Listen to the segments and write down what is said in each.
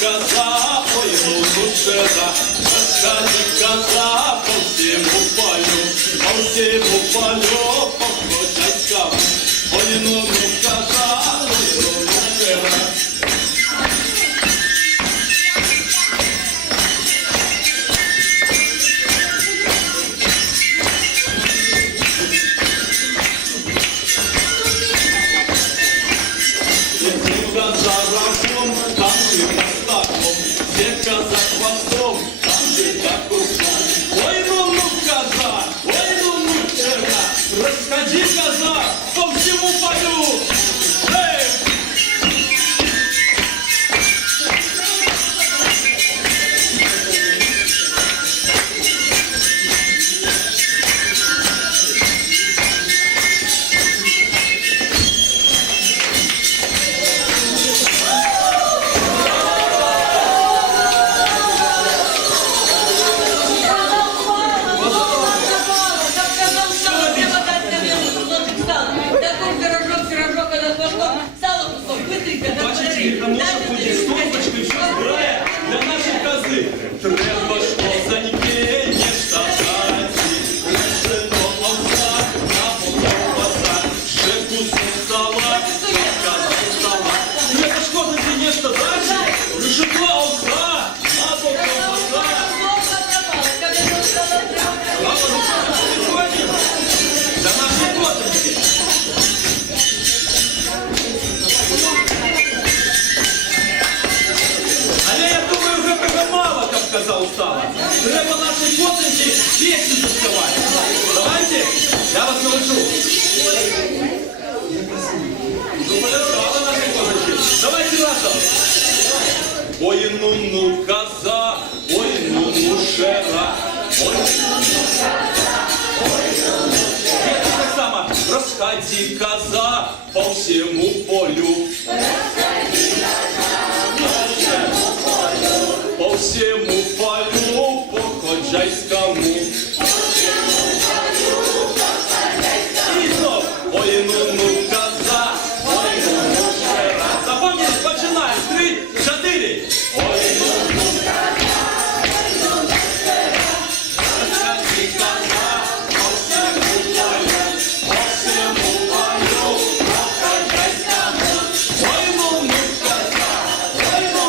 коза, ой, ну вчера, расходи коза по всему полю, по Хрущевскому. Ой, ну коза, ой, ну вчера. Расходи, коза, по всему полю! Эй! Тому що тоді стопочки все збирає для нашої кози. Треба ж козаньки, не штатати, решено овса, на полковаса, ще кусок сала, коза сала. Треба ж козаньки, не штатати, решено овса, на полковаса. Для нашої козаньки. Коза устала. Треба нашей козоньки песню заспевать. Давайте, я вас научу. Полетала нашей козоньки. Давайте разом. Ой, ну, коза, ой, ну, шера. Ой, так само. Расходи, коза, по всему полю. По всему полю, по Ходжайському. І знов, ой, ну, коза, ой, ну, шера. Запомнили? Починаємо. 3, 4. Ой, ну, коза, ой, ну, шера. Расходи, коза, по всему полю, по Ходжайському. Ой, ну, коза, ой, ну,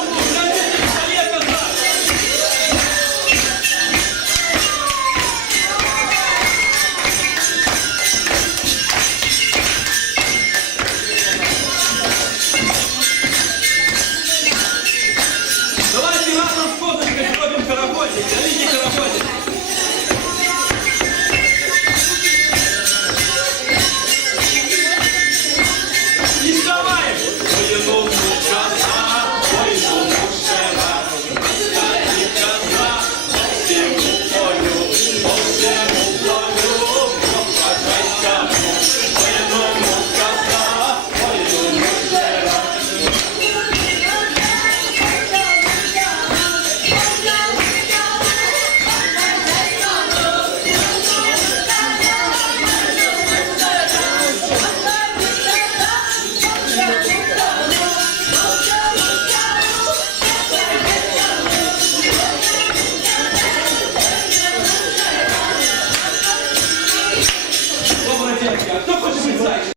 давайте разом с козочкой зробим карапотик, давите карапотик. И вставаем. Ой, ну, коза, ой, ну, шера. Расходи, коза, по всему полю, по всему полю, по Ходжайському. Ой, ну, коза, ой, ну, шера. Кто хочет быть зайчиком?